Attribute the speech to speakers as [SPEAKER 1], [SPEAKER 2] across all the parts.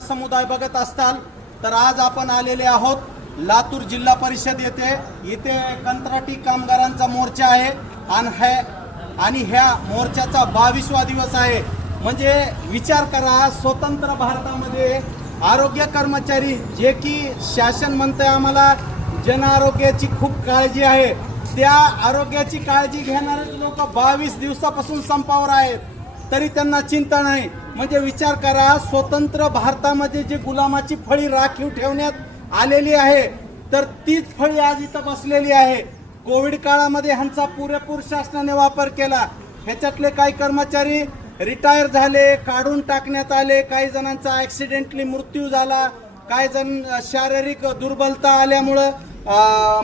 [SPEAKER 1] समुदाय बघत असताल तर आज आपण आलेले आहोत लातूर जिल्हा परिषद येथे. इथे कंत्राटी कामगारांचा मोर्चा आहे आणि है आणि ह्या मोर्चाचा बावीसवा दिवस आहे. म्हणजे विचार करा स्वतंत्र भारतामध्ये आरोग्य कर्मचारी जे की शासन म्हणतंय आम्हाला जन आरोग्याची खूप काळजी आहे. त्या आरोग्याची काळजी घेणारे लोक बावीस दिवसापासून संपावर आहेत. तरी त्यांना चिंता नाही. म्हणजे विचार करा स्वतंत्र भारतामध्ये जी गुलामाची फळी राखीव ठेवण्यात आलेली आहे तर तीच फळी आज इथं बसलेली आहे. कोविड काळामध्ये ह्यांचा पुरेपूर शासनाने वापर केला. ह्याच्यातले काही कर्मचारी रिटायर झाले काढून टाकण्यात आले काही जणांचा ॲक्सिडेंटली मृत्यू झाला काही जण शारीरिक दुर्बलता आल्यामुळं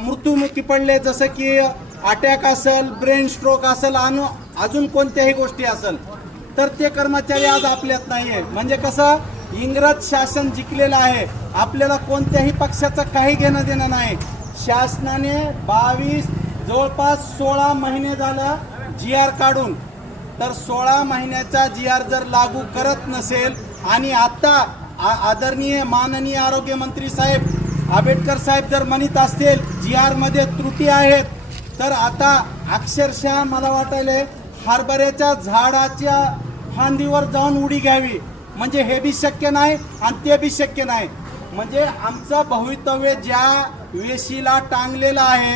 [SPEAKER 1] मृत्युमुखी पडले जसं की अटॅक असेल ब्रेन स्ट्रोक असेल आणि अजून कोणत्याही गोष्टी असेल. तर ते कर्मचारी आज आपल्यात नाहीये. म्हणजे कसं इंग्रज शासन जिंकलेलं आहे. आपल्याला कोणत्याही पक्षाचं काही घेणं देणं नाही. शासनाने बावीस जवळपास सोळा महिने झालं जी आर काढून. तर सोळा महिन्याचा जी आर जर लागू करत नसेल आणि आता आ- आदरणीय माननीय आरोग्य मंत्री साहेब आंबेडकर साहेब जर म्हणत असतील जी आरमध्ये त्रुटी आहेत तर आता अक्षरशः मला वाटायले हरभऱ्याच्या झाडाच्या फांदीवर जाऊन उडी घ्यावी. म्हणजे हे बी शक्य नाही आणि ते बी शक्य नाही. म्हणजे आमचं भवितव्य ज्या वेशीला टांगलेलं आहे